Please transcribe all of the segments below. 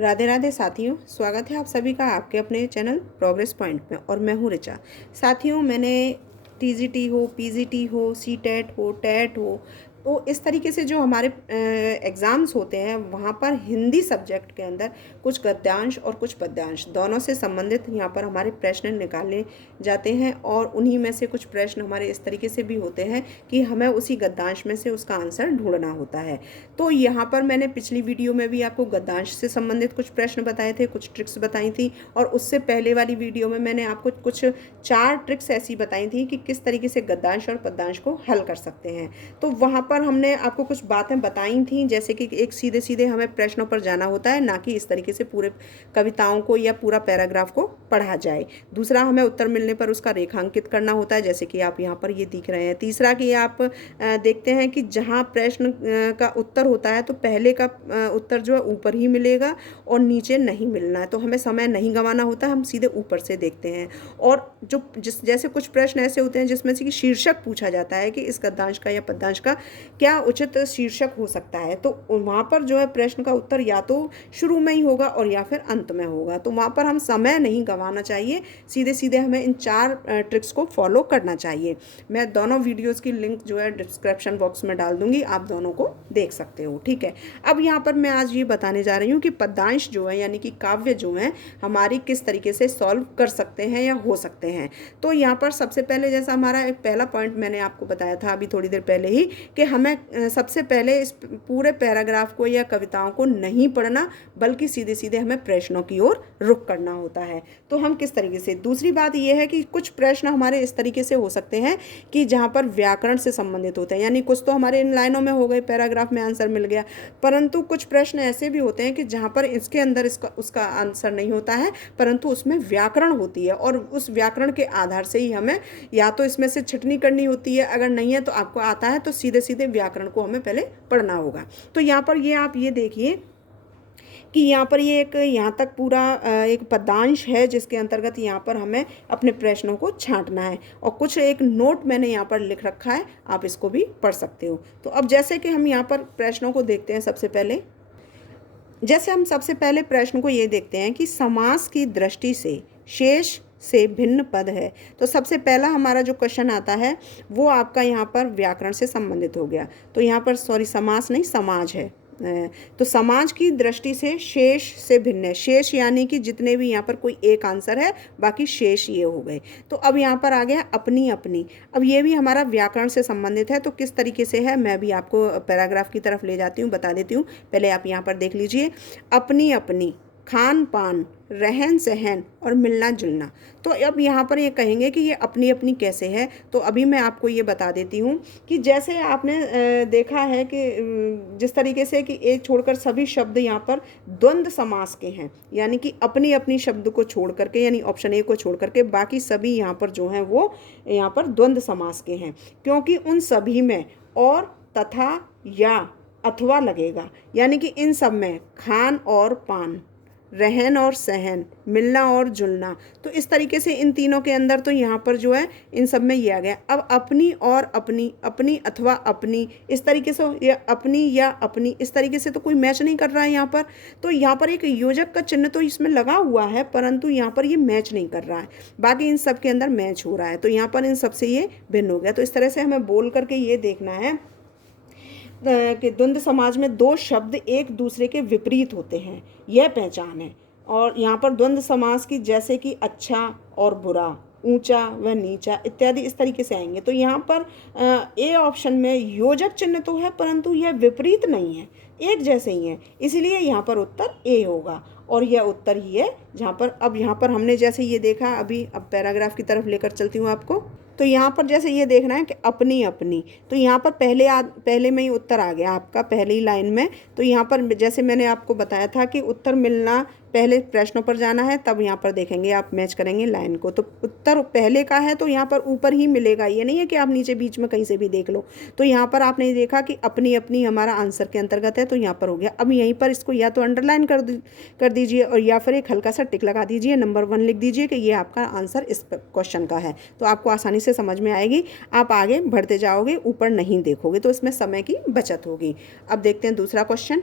राधे राधे साथियों, स्वागत है आप सभी का आपके अपने चैनल प्रोग्रेस पॉइंट में। और मैं हूँ ऋचा। साथियों, मैंने टीजीटी हो, पीजीटी हो, सीटेट हो, टेट हो, तो इस तरीके से जो हमारे एग्ज़ाम्स होते हैं वहाँ पर हिंदी सब्जेक्ट के अंदर कुछ गद्यांश और कुछ पद्यांश दोनों से संबंधित यहाँ पर हमारे प्रश्न निकाले जाते हैं। और उन्हीं में से कुछ प्रश्न हमारे इस तरीके से भी होते हैं कि हमें उसी गद्यांश में से उसका आंसर ढूंढना होता है। तो यहाँ पर मैंने पिछली वीडियो में भी आपको गद्यांश से संबंधित कुछ प्रश्न बताए थे, कुछ ट्रिक्स बताई थी। और उससे पहले वाली वीडियो में मैंने आपको कुछ 4 ट्रिक्स ऐसी बताई थी कि किस तरीके से गद्यांश और पद्यांश को हल कर सकते हैं। तो वहाँ पर हमने आपको कुछ बातें बताई थी, जैसे कि एक सीधे सीधे हमें प्रश्नों पर जाना होता है, ना कि इस तरीके से पूरे कविताओं को या पूरा पैराग्राफ को पढ़ा जाए। दूसरा, हमें उत्तर मिलने पर उसका रेखांकित करना होता है, जैसे कि आप यहाँ पर ये दिख रहे हैं। तीसरा कि आप देखते हैं कि जहाँ प्रश्न का उत्तर होता है तो पहले का उत्तर जो है ऊपर ही मिलेगा और नीचे नहीं मिलना है, तो हमें समय नहीं गंवाना होता है, हम सीधे ऊपर से देखते हैं। और जैसे कुछ प्रश्न ऐसे होते हैं जिसमें से कि शीर्षक पूछा जाता है कि इस गद्यांश का या पद्यांश का क्या उचित शीर्षक हो सकता है, तो वहाँ पर जो है प्रश्न का उत्तर या तो शुरू में ही होगा और या फिर अंत में होगा। तो वहाँ पर हम समय नहीं गंवाना चाहिए, सीधे सीधे हमें इन 4 ट्रिक्स को फॉलो करना चाहिए। मैं दोनों वीडियोज़ की लिंक जो है डिस्क्रिप्शन बॉक्स में डाल दूंगी, आप दोनों को देख सकते हो, ठीक है। अब यहाँ पर मैं आज ये बताने जा रही हूँ कि पद्यांश जो है यानी कि काव्य जो है हमारी किस तरीके से सॉल्व कर सकते हैं या हो सकते हैं। तो यहाँ पर सबसे पहले, जैसा हमारा एक पहला पॉइंट मैंने आपको बताया था अभी थोड़ी देर पहले ही, कि हमें सबसे पहले इस पूरे पैराग्राफ को या कविताओं को नहीं पढ़ना, बल्कि सीधे सीधे हमें प्रश्नों की ओर रुख करना होता है। तो हम किस तरीके से, दूसरी बात यह है कि कुछ प्रश्न हमारे इस तरीके से हो सकते हैं कि जहाँ पर व्याकरण से संबंधित होते हैं, यानी कुछ तो हमारे इन लाइनों में हो गए, पैराग्राफ में आंसर मिल गया, परंतु कुछ प्रश्न ऐसे भी होते हैं कि जहाँ पर इसके अंदर उसका आंसर नहीं होता है, परंतु उसमें व्याकरण होती है और उस व्याकरण के आधार से ही हमें या तो इसमें से छटनी करनी होती है, अगर नहीं है तो आपको आता है तो सीधे सीधे व्याकरण को हमें पहले पढ़ना होगा। तो यहाँ पर ये आप ये देखिए कि यहाँ पर ये एक यहाँ तक पूरा एक पद्यांश है, जिसके अंतर्गत यहाँ पर हमें अपने प्रश्नों को छांटना है। और कुछ एक नोट मैंने यहाँ पर लिख रखा है, आप इसको भी पढ़ सकते हो। तो अब जैसे कि हम यहाँ पर प्रश्नों को देखते हैं, सबसे पहले प्रश्न को ये देखते हैं कि समास की दृष्टि से शेष से भिन्न पद है। तो सबसे पहला हमारा जो क्वेश्चन आता है वो आपका यहाँ पर व्याकरण से संबंधित हो गया। तो यहाँ पर समास नहीं, समाज है। तो समाज की दृष्टि से शेष से भिन्न है। शेष यानी कि जितने भी यहाँ पर कोई एक आंसर है, बाकी शेष ये हो गए। तो अब यहाँ पर आ गया अपनी अपनी। अब ये भी हमारा व्याकरण से संबंधित है। तो किस तरीके से है, मैं भी आपको पैराग्राफ की तरफ ले जाती हूँ, बता देती हूँ। पहले आप यहाँ पर देख लीजिए, अपनी अपनी, खान पान, रहन सहन और मिलना जुलना। तो अब यहाँ पर ये कहेंगे कि ये अपनी अपनी कैसे है, तो अभी मैं आपको ये बता देती हूँ कि जैसे आपने देखा है कि जिस तरीके से कि एक छोड़कर सभी शब्द यहाँ पर द्वंद्व समास के हैं, यानी कि अपनी अपनी शब्द को छोड़ करके, यानी ऑप्शन ए को छोड़ करके बाकी सभी यहाँ पर जो हैं वो यहाँ पर द्वंद्व समास के हैं, क्योंकि उन सभी में और, तथा, या, अथवा लगेगा। यानी कि इन सब में खान और पान, रहन और सहन, मिलना और जुलना, तो इस तरीके से इन तीनों के अंदर तो यहाँ पर जो है इन सब में ये आ गया। अब अपनी और अपनी, अपनी अथवा अपनी, इस तरीके से या अपनी या अपनी, इस तरीके से तो कोई मैच नहीं कर रहा है यहाँ पर। तो यहाँ पर एक योजक का चिन्ह तो इसमें लगा हुआ है, परंतु यहाँ पर ये मैच नहीं कर रहा है, बाकी इन सब के अंदर मैच हो रहा है। तो यहाँ पर इन सबसे ये भिन्न हो गया। तो इस तरह से हमें बोल करके ये देखना है कि द्वंद्व समाज में 2 शब्द एक दूसरे के विपरीत होते हैं, यह पहचान है। और यहाँ पर द्वंद्व समास की जैसे कि अच्छा और बुरा, ऊंचा व नीचा इत्यादि इस तरीके से आएंगे। तो यहाँ पर ए ऑप्शन में योजक चिन्ह तो है, परंतु यह विपरीत नहीं है, एक जैसे ही है, इसलिए यहाँ पर उत्तर ए होगा। और यह उत्तर ही है जहाँ पर, अब यहाँ पर हमने जैसे ये देखा, अभी अब पैराग्राफ की तरफ लेकर चलती हूँ आपको। तो यहाँ पर जैसे ये देखना है कि अपनी अपनी, तो यहाँ पर पहले में ही उत्तर आ गया आपका पहली लाइन में। तो यहाँ पर जैसे मैंने आपको बताया था कि उत्तर मिलना पहले प्रश्नों पर जाना है, तब यहाँ पर देखेंगे आप मैच करेंगे लाइन को। तो उत्तर पहले का है तो यहाँ पर ऊपर ही मिलेगा, ये नहीं है कि आप नीचे बीच में कहीं से भी देख लो। तो यहाँ पर आपने देखा कि अपनी अपनी हमारा आंसर के अंतर्गत है, तो यहाँ पर हो गया। अब यहीं पर इसको या तो अंडरलाइन कर दीजिए और या फिर एक हल्का सा टिक लगा दीजिए, नंबर 1 लिख दीजिए कि ये आपका आंसर इस क्वेश्चन का है। तो आपको आसानी से समझ में आएगी, आप आगे बढ़ते जाओगे, ऊपर नहीं देखोगे, तो इसमें समय की बचत होगी। अब देखते हैं दूसरा क्वेश्चन।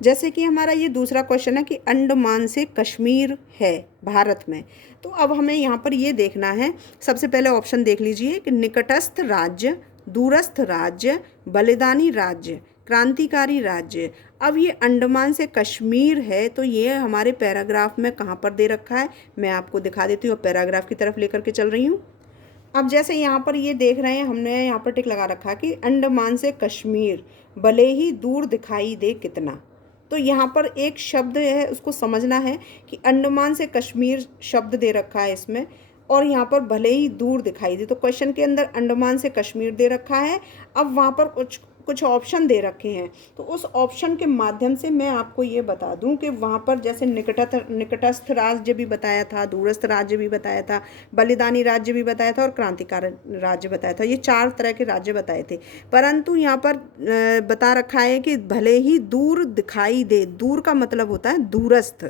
जैसे कि हमारा ये दूसरा क्वेश्चन है कि अंडमान से कश्मीर है भारत में। तो अब हमें यहाँ पर ये देखना है, सबसे पहले ऑप्शन देख लीजिए कि निकटस्थ राज्य, दूरस्थ राज्य, बलिदानी राज्य, क्रांतिकारी राज्य। अब ये अंडमान से कश्मीर है, तो ये हमारे पैराग्राफ में कहाँ पर दे रखा है, मैं आपको दिखा देती हूँ। पैराग्राफ की तरफ लेकर के चल रही हूँ। अब जैसे यहाँ पर ये देख रहे हैं, हमने यहाँ पर टिक लगा रखा कि अंडमान से कश्मीर भले ही दूर दिखाई दे कितना। तो यहाँ पर एक शब्द है, उसको समझना है कि अंडमान से कश्मीर शब्द दे रखा है इसमें, और यहाँ पर भले ही दूर दिखाई दे। तो क्वेश्चन के अंदर अंडमान से कश्मीर दे रखा है। अब वहाँ पर कुछ कुछ ऑप्शन दे रखे हैं, तो उस ऑप्शन के माध्यम से मैं आपको ये बता दूं कि वहाँ पर जैसे निकटस्थ राज्य भी बताया था, दूरस्थ राज्य भी बताया था, बलिदानी राज्य भी बताया था और क्रांतिकारी राज्य बताया था। ये 4 तरह के राज्य बताए थे, परंतु यहाँ पर बता रखा है कि भले ही दूर दिखाई दे। दूर का मतलब होता है दूरस्थ,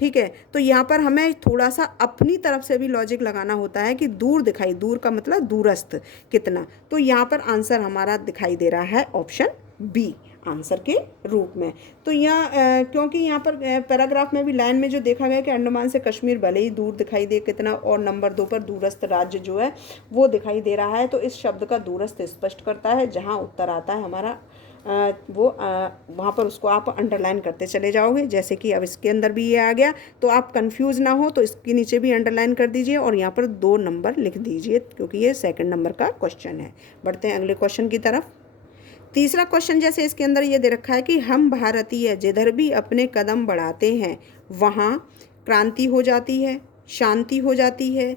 ठीक है। तो यहाँ पर हमें थोड़ा सा अपनी तरफ से भी लॉजिक लगाना होता है कि दूर दिखाई, दूर का मतलब दूरस्थ कितना। तो यहाँ पर आंसर हमारा दिखाई दे रहा है ऑप्शन बी आंसर के रूप में। तो यहाँ क्योंकि यहाँ पर पैराग्राफ में भी लाइन में जो देखा गया कि अंडमान से कश्मीर भले ही दूर दिखाई दे कितना, और नंबर 2 पर दूरस्थ राज्य जो है वो दिखाई दे रहा है। तो इस शब्द का दूरस्थ स्पष्ट करता है। जहाँ उत्तर आता है हमारा वहाँ पर उसको आप अंडरलाइन करते चले जाओगे। जैसे कि अब इसके अंदर भी ये आ गया, तो आप कंफ्यूज ना हो तो इसके नीचे भी अंडरलाइन कर दीजिए और यहाँ पर 2 नंबर लिख दीजिए, क्योंकि ये सेकंड नंबर का क्वेश्चन है। बढ़ते हैं अगले क्वेश्चन की तरफ। तीसरा क्वेश्चन जैसे इसके अंदर ये दे रखा है कि हम भारतीय जिधर भी अपने कदम बढ़ाते हैं वहाँ क्रांति हो जाती है, शांति हो जाती है,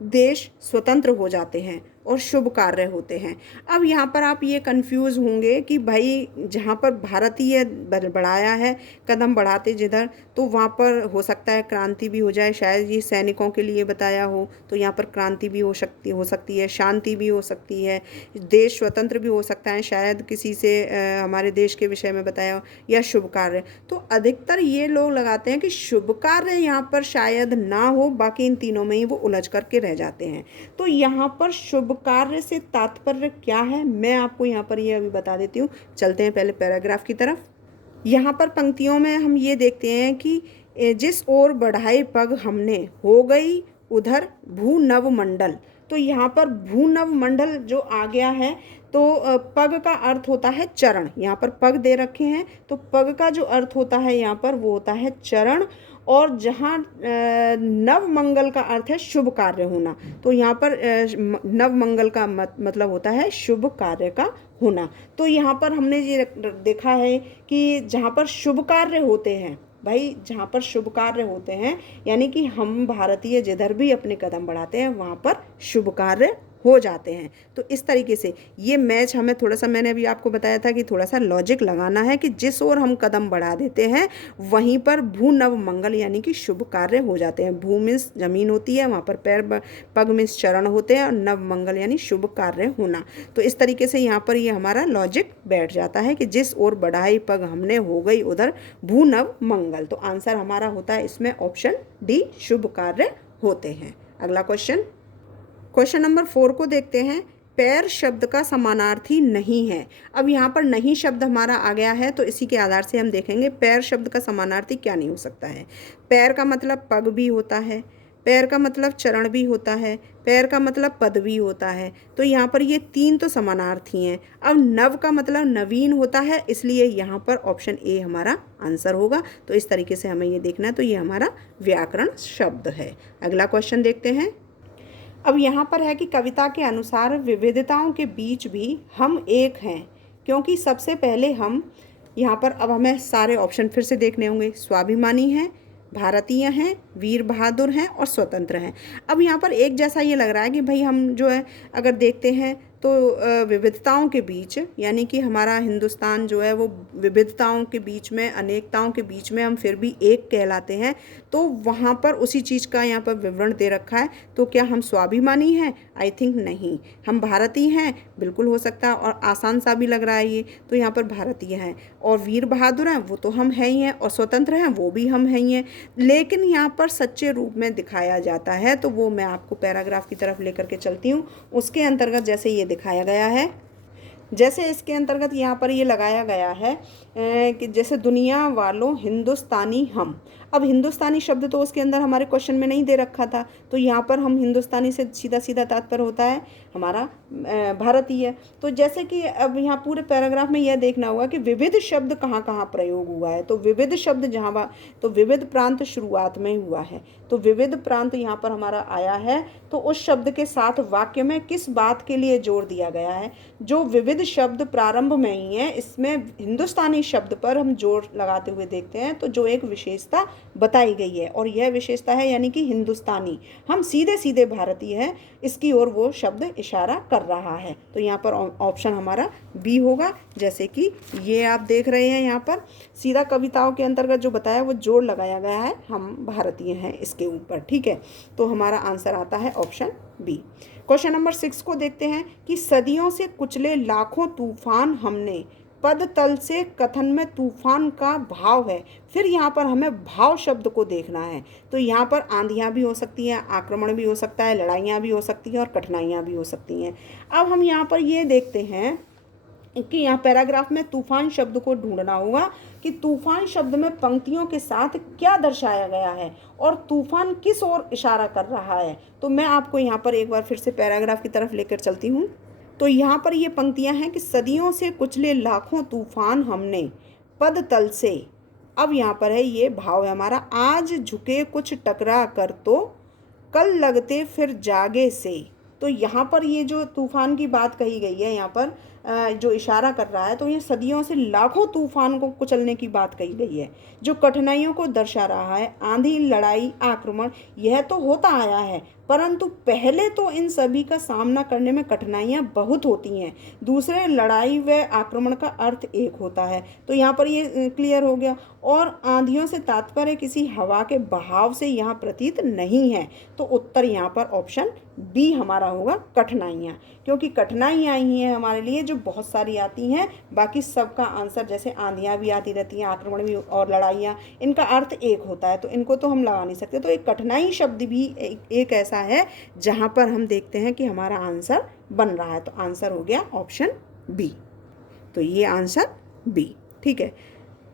देश स्वतंत्र हो जाते हैं और शुभ कार्य होते हैं। अब यहाँ पर आप ये कंफ्यूज होंगे कि भाई जहाँ पर भारतीय बढ़ाया है, कदम बढ़ाते जिधर, तो वहाँ पर हो सकता है क्रांति भी हो जाए, शायद ये सैनिकों के लिए बताया हो, तो यहाँ पर क्रांति भी हो सकती है, शांति भी हो सकती है, देश स्वतंत्र भी हो सकता है, शायद किसी से हमारे देश के विषय में बताया हो, या शुभ कार्य। तो अधिकतर ये लोग लगाते हैं कि शुभ कार्य यहाँ पर शायद ना हो, बाकी इन तीनों में ही वो उलझ करके रह जाते हैं। तो यहाँ पर शुभ कार्य से तात्पर्य क्या है, मैं आपको यहाँ पर ये अभी बता देती हूँ। चलते हैं पहले पैराग्राफ की तरफ। यहाँ पर पंक्तियों में हम ये देखते हैं कि जिस ओर बढ़ाए पग हमने हो गई उधर भू नव मंडल। तो यहाँ पर भू नव मंडल जो आ गया है, तो पग का अर्थ होता है चरण। यहाँ पर पग दे रखे हैं, तो पग का जो अर्थ होता है यहाँ पर वो होता है चरण। और जहाँ नव मंगल का अर्थ है शुभ कार्य होना, तो यहाँ पर नव मंगल का मतलब होता है शुभ कार्य का होना। तो यहाँ पर हमने ये देखा है कि जहाँ पर शुभ कार्य होते हैं, भाई जहाँ पर शुभ कार्य होते हैं, यानी कि हम भारतीय जिधर भी अपने कदम बढ़ाते हैं वहाँ पर शुभ कार्य हो जाते हैं। तो इस तरीके से ये मैच हमें थोड़ा सा, मैंने अभी आपको बताया था कि थोड़ा सा लॉजिक लगाना है कि जिस ओर हम कदम बढ़ा देते हैं वहीं पर भू नव मंगल यानी कि शुभ कार्य हो जाते हैं। भू मीन्स जमीन होती है, वहाँ पर पैर, पग मीन्स चरण होते हैं, और नव मंगल यानी शुभ कार्य होना। तो इस तरीके से यहाँ पर ये हमारा लॉजिक बैठ जाता है कि जिस ओर बढ़ाई पग हमने हो गई उधर भू नव मंगल। तो आंसर हमारा होता है इसमें ऑप्शन डी, शुभ कार्य होते हैं। अगला क्वेश्चन नंबर 4 को देखते हैं। पैर शब्द का समानार्थी नहीं है। अब यहाँ पर नहीं शब्द हमारा आ गया है, तो इसी के आधार से हम देखेंगे पैर शब्द का समानार्थी क्या नहीं हो सकता है। पैर का मतलब पग भी होता है, पैर का मतलब चरण भी होता है, पैर का मतलब पद भी होता है। तो यहाँ पर ये 3 तो समानार्थी हैं। अब नव का मतलब नवीन होता है, इसलिए यहाँ पर ऑप्शन ए हमारा आंसर होगा। तो इस तरीके से हमें ये देखना है। तो ये हमारा व्याकरण शब्द है। अगला क्वेश्चन देखते हैं। अब यहाँ पर है कि कविता के अनुसार विविधताओं के बीच भी हम एक हैं, क्योंकि सबसे पहले हम यहाँ पर, अब हमें सारे ऑप्शन फिर से देखने होंगे। स्वाभिमानी हैं, भारतीय हैं, वीर बहादुर हैं और स्वतंत्र हैं। अब यहाँ पर एक जैसा ये लग रहा है कि भाई हम जो है अगर देखते हैं तो विविधताओं के बीच, यानी कि हमारा हिंदुस्तान जो है वो विविधताओं के बीच में, अनेकताओं के बीच में हम फिर भी एक कहलाते हैं। तो वहाँ पर उसी चीज़ का यहाँ पर विवरण दे रखा है। तो क्या हम स्वाभिमानी हैं? आई थिंक नहीं। हम भारतीय हैं? बिल्कुल हो सकता है, और आसान सा भी लग रहा है ये। तो यहाँ पर भारतीय हैं। और वीर बहादुर हैं, वो तो हम हैं ही हैं, और स्वतंत्र हैं, वो भी हम हैं ही हैं। लेकिन यहाँ पर सच्चे रूप में दिखाया जाता है, तो वो मैं आपको पैराग्राफ की तरफ लेकर के चलती हूँ। उसके अंतर्गत जैसे ये दिखाया गया है, जैसे इसके अंतर्गत यहाँ पर ये लगाया गया है कि जैसे दुनिया वालों हिंदुस्तानी हम। अब हिंदुस्तानी शब्द तो उसके अंदर हमारे क्वेश्चन में नहीं दे रखा था, तो यहाँ पर हम हिंदुस्तानी से सीधा सीधा तात्पर्य होता है हमारा भारतीय। तो जैसे कि अब यहाँ पूरे पैराग्राफ में यह देखना होगा कि विविध शब्द कहाँ कहाँ प्रयोग हुआ है। तो विविध शब्द जहाँ तो विविध प्रांत शुरुआत में हुआ है, तो विविध प्रांत यहाँ पर हमारा आया है। तो उस शब्द के साथ वाक्य में किस बात के लिए जोर दिया गया है? जो विविध शब्द प्रारंभ में ही है, इसमें हिंदुस्तानी शब्द पर हम जोर लगाते हुए देखते हैं, तो जो एक विशेषता बताई गई है, और यह विशेषता है यानी कि हिंदुस्तानी, हम सीधे सीधे भारतीय हैं, इसकी ओर वो शब्द इशारा कर रहा है। तो यहाँ पर ऑप्शन हमारा बी होगा। जैसे कि ये आप देख रहे हैं यहाँ पर सीधा कविताओं के अंतर्गत जो बताया वो जोर लगाया गया है, हम भारतीय हैं इसके ऊपर, ठीक है। तो हमारा आंसर आता है ऑप्शन बी। क्वेश्चन नंबर 6 को देखते हैं कि सदियों से कुचले लाखों तूफान हमने, पद तल से कथन में तूफान का भाव है। फिर यहाँ पर हमें भाव शब्द को देखना है। तो यहाँ पर आंधियाँ भी हो सकती हैं, आक्रमण भी हो सकता है, लड़ाइयाँ भी हो सकती हैं और कठिनाइयाँ भी हो सकती हैं। अब हम यहाँ पर ये देखते हैं कि यहाँ पैराग्राफ में तूफान शब्द को ढूंढना होगा कि तूफान शब्द में पंक्तियों के साथ क्या दर्शाया गया है और तूफान किस ओर इशारा कर रहा है। तो मैं आपको यहाँ पर एक बार फिर से पैराग्राफ की तरफ लेकर चलती हूँ। तो यहाँ पर ये पंक्तियाँ हैं कि सदियों से कुचले लाखों तूफान हमने, पद तल से। अब यहाँ पर है ये भाव है हमारा, आज झुके कुछ टकरा कर तो कल लगते फिर जागे से। तो यहाँ पर ये जो तूफान की बात कही गई है, यहाँ पर जो इशारा कर रहा है, तो ये सदियों से लाखों तूफान को कुचलने की बात कही गई है, जो कठिनाइयों को दर्शा रहा है। आंधी, लड़ाई, आक्रमण, यह तो होता आया है, परंतु पहले तो इन सभी का सामना करने में कठिनाइयाँ बहुत होती हैं। दूसरे, लड़ाई व आक्रमण का अर्थ एक होता है। तो यहाँ पर ये क्लियर हो गया। और आंधियों से तात्पर्य किसी हवा के बहाव से यहाँ प्रतीत नहीं है। तो उत्तर यहाँ पर ऑप्शन बी हमारा होगा, कठिनाइयाँ, क्योंकि कठिनाइयाँ ही हैं हमारे लिए जो बहुत सारी आती हैं। बाकी सबका आंसर, जैसे आंधियाँ भी आती रहती हैं, आक्रमण भी और लड़ाइयाँ, इनका अर्थ एक होता है, तो इनको तो हम लगा नहीं सकते। तो एक कठिनाई शब्द भी एक ऐसा है जहाँ पर हम देखते हैं कि हमारा आंसर बन रहा है। तो आंसर हो गया ऑप्शन बी। तो ये आंसर बी, ठीक है।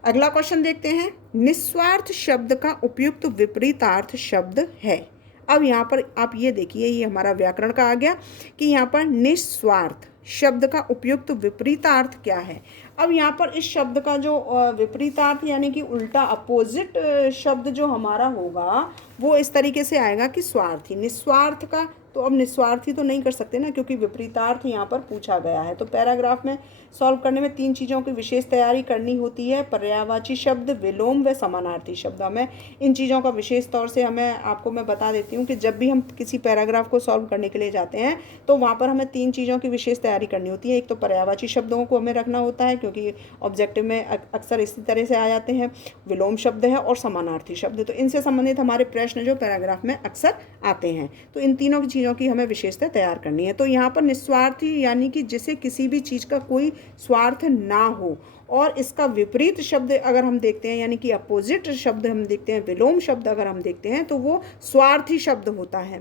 अगला क्वेश्चन देखते हैं। निस्वार्थ शब्द का उपयुक्त विपरीतार्थ शब्द है। अब यहाँ पर आप ये देखिए, ये हमारा व्याकरण का आ गया कि यहाँ पर निस्वार्थ शब्द का उपयुक्त विपरीतार्थ क्या है। अब यहाँ पर इस शब्द का जो विपरीतार्थ यानी कि उल्टा अपोजिट शब्द जो हमारा होगा वो इस तरीके से आएगा कि स्वार्थी। निस्वार्थ का तो अब निस्वार्थी तो नहीं कर सकते ना, क्योंकि विपरीतार्थ यहाँ पर पूछा गया है। तो पैराग्राफ में सॉल्व करने में 3 चीज़ों की विशेष तैयारी करनी होती है, पर्यायवाची शब्द, विलोम व समानार्थी शब्द। हमें इन चीज़ों का विशेष तौर से आपको मैं बता देती हूँ कि जब भी हम किसी पैराग्राफ को सॉल्व करने के लिए जाते हैं तो वहाँ पर हमें 3 चीज़ों की विशेष तैयारी करनी होती है। एक तो पर्यायवाची शब्दों को हमें रखना होता है, क्योंकि ऑब्जेक्टिव में अक्सर इसी तरह से आ जाते हैं। विलोम शब्द है और समानार्थी शब्द, तो इनसे संबंधित हमारे प्रश्न जो पैराग्राफ में अक्सर आते हैं। तो इन तीनों चीज़ों की हमें विशेषता तैयार करनी है। तो यहाँ पर निस्वार्थी यानी कि जिसे किसी भी चीज़ का कोई स्वार्थ ना हो, और इसका विपरीत शब्द अगर हम देखते हैं यानी कि अपोजिट शब्द हम देखते हैं, विलोम शब्द अगर हम देखते हैं, तो वो स्वार्थी शब्द होता है,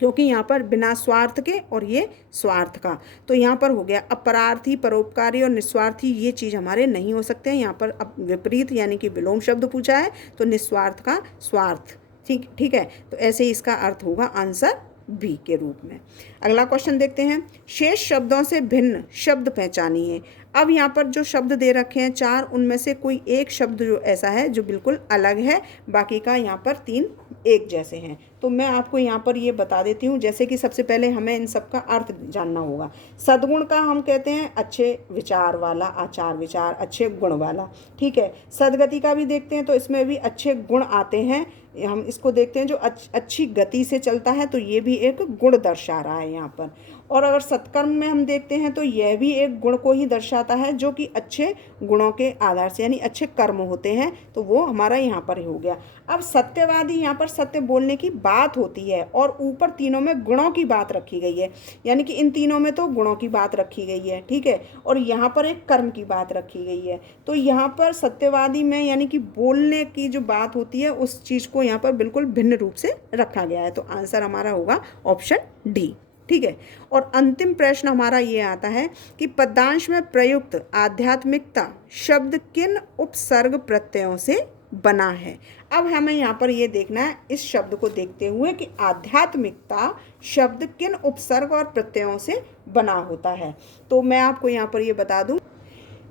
क्योंकि यहाँ पर बिना स्वार्थ के और ये स्वार्थ का। तो यहाँ पर हो गया अपरार्थी, परोपकारी और निस्वार्थी, ये चीज़ हमारे नहीं हो सकते हैं। यहाँ पर विपरीत यानी कि विलोम शब्द पूछा है, तो निस्वार्थ का स्वार्थ, ठीक है। तो ऐसे ही इसका अर्थ होगा आंसर बी के रूप में। अगला क्वेश्चन देखते हैं। शेष शब्दों से भिन्न शब्द पहचानिए। अब यहाँ पर जो शब्द दे रखे हैं 4, उनमें से कोई एक शब्द जो ऐसा है जो बिल्कुल अलग है, बाकी का यहाँ पर 3 एक जैसे हैं। तो मैं आपको यहाँ पर ये बता देती हूँ। जैसे कि सबसे पहले हमें इन सब का अर्थ जानना होगा। सद्गुण का हम कहते हैं अच्छे विचार वाला, आचार विचार, अच्छे गुण वाला, ठीक है। सद्गति का भी देखते हैं तो इसमें भी अच्छे गुण आते हैं। हम इसको देखते हैं जो अच्छी गति से चलता है, तो ये भी एक गुण दर्शा रहा है यहाँ पर। और अगर सत्कर्म में हम देखते हैं तो यह भी एक गुण को ही दर्शाता है, जो कि अच्छे गुणों के आधार से यानी अच्छे कर्म होते हैं, तो वो हमारा यहाँ पर हो गया। अब सत्यवादी, यहाँ पर सत्य बोलने की बात होती है, और ऊपर तीनों में गुणों की बात रखी गई है, यानी कि इन तीनों में तो गुणों की बात रखी गई है, ठीक है, और यहाँ पर एक कर्म की बात रखी गई है। तो यहाँ पर सत्यवादी में यानी कि बोलने की जो बात होती है उस चीज़ को यहाँ पर बिल्कुल भिन्न रूप से रखा गया है। तो आंसर हमारा होगा ऑप्शन डी। ठीक है। और अंतिम प्रश्न हमारा ये आता है कि पद्यांश में प्रयुक्त आध्यात्मिकता शब्द किन उपसर्ग प्रत्ययों से बना है। अब हमें यहाँ पर ये देखना है इस शब्द को देखते हुए कि आध्यात्मिकता शब्द किन उपसर्ग और प्रत्ययों से बना होता है। तो मैं आपको यहाँ पर ये बता दूँ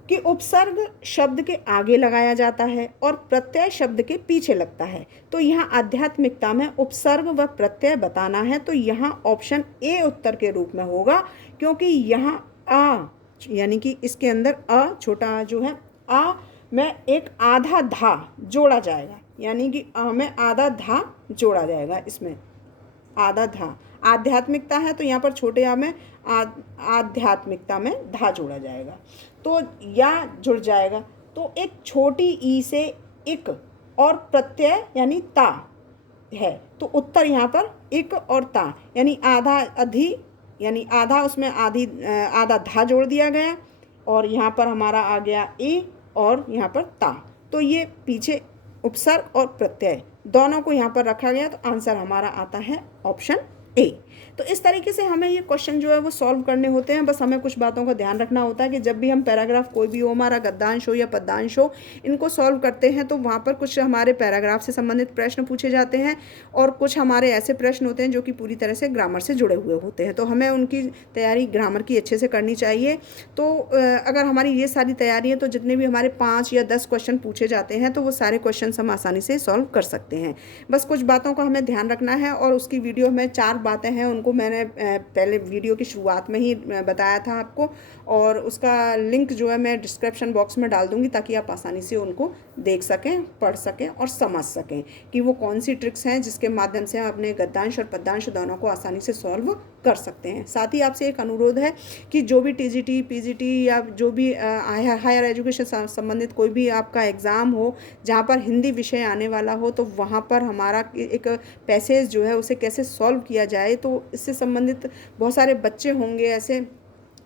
कि उपसर्ग शब्द के आगे लगाया जाता है और प्रत्यय शब्द के पीछे लगता है। तो यहाँ आध्यात्मिकता में उपसर्ग व प्रत्यय बताना है, तो यहाँ ऑप्शन ए उत्तर के रूप में होगा, क्योंकि यहाँ आ यानी कि इसके अंदर अ छोटा आ जो है आ में एक आधा धा जोड़ा जाएगा, यानी कि अ में आधा धा जोड़ा जाएगा। इसमें आधा धा आध्यात्मिकता है तो यहाँ पर छोटे आ में आध्यात्मिकता में धा जोड़ा जाएगा, तो या जुड़ जाएगा। तो एक छोटी ई से इक और प्रत्यय यानी ता है, तो उत्तर यहाँ पर इक और ता यानी आधा अधि यानी आधा, उसमें आधी आधा धा जोड़ दिया गया और यहाँ पर हमारा आ गया ए और यहाँ पर ता। तो ये पीछे उपसर्ग और प्रत्यय दोनों को यहाँ पर रखा गया, तो आंसर हमारा आता है ऑप्शन ए। तो इस तरीके से हमें ये क्वेश्चन जो है वो सॉल्व करने होते हैं। बस हमें कुछ बातों का ध्यान रखना होता है कि जब भी हम पैराग्राफ कोई भी हो, हमारा गद्यांश हो या पद्यांश हो, इनको सॉल्व करते हैं तो वहाँ पर कुछ हमारे पैराग्राफ से संबंधित प्रश्न पूछे जाते हैं और कुछ हमारे ऐसे प्रश्न होते हैं जो कि पूरी तरह से ग्रामर से जुड़े हुए होते हैं। तो हमें उनकी तैयारी ग्रामर की अच्छे से करनी चाहिए। तो अगर हमारी ये सारी तैयारी है तो जितने भी हमारे 5 या 10 क्वेश्चन पूछे जाते हैं तो वो सारे क्वेश्चन हम आसानी से सॉल्व कर सकते हैं। बस कुछ बातों का हमें ध्यान रखना है और उसकी वीडियो में 4 बातें हैं, उनको मैंने पहले वीडियो की शुरुआत में ही बताया था आपको, और उसका लिंक जो है मैं डिस्क्रिप्शन बॉक्स में डाल दूंगी ताकि आप आसानी से उनको देख सकें, पढ़ सकें और समझ सकें कि वो कौन सी ट्रिक्स हैं जिसके माध्यम से हम अपने गद्यांश और पद्यांश दोनों को आसानी से सॉल्व कर सकते हैं। साथ ही आपसे एक अनुरोध है कि जो भी टीजीटी, पीजीटी या जो भी हायर एजुकेशन संबंधित कोई भी आपका एग्ज़ाम हो जहाँ पर हिंदी विषय आने वाला हो, तो वहाँ पर हमारा एक पैसेज जो है उसे कैसे सॉल्व किया जाए, तो इससे संबंधित बहुत सारे बच्चे होंगे ऐसे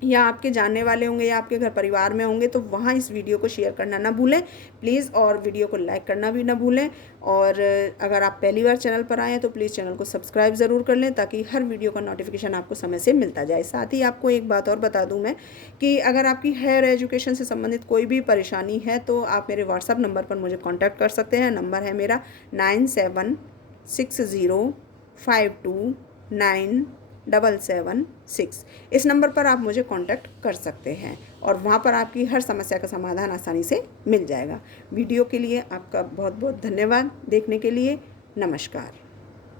या आपके जानने वाले होंगे या आपके घर परिवार में होंगे, तो वहाँ इस वीडियो को शेयर करना ना भूलें प्लीज़, और वीडियो को लाइक करना भी ना भूलें। और अगर आप पहली बार चैनल पर आए हैं तो प्लीज़ चैनल को सब्सक्राइब ज़रूर कर लें ताकि हर वीडियो का नोटिफिकेशन आपको समय से मिलता जाए। साथ ही आपको एक बात और बता दूं मैं कि अगर आपकी हायर एजुकेशन से संबंधित कोई भी परेशानी है तो आप मेरे व्हाट्सअप नंबर पर मुझे कॉन्टैक्ट कर सकते हैं। नंबर है मेरा 9760529776। इस नंबर पर आप मुझे कांटेक्ट कर सकते हैं और वहाँ पर आपकी हर समस्या का समाधान आसानी से मिल जाएगा। वीडियो के लिए आपका बहुत बहुत धन्यवाद देखने के लिए। नमस्कार।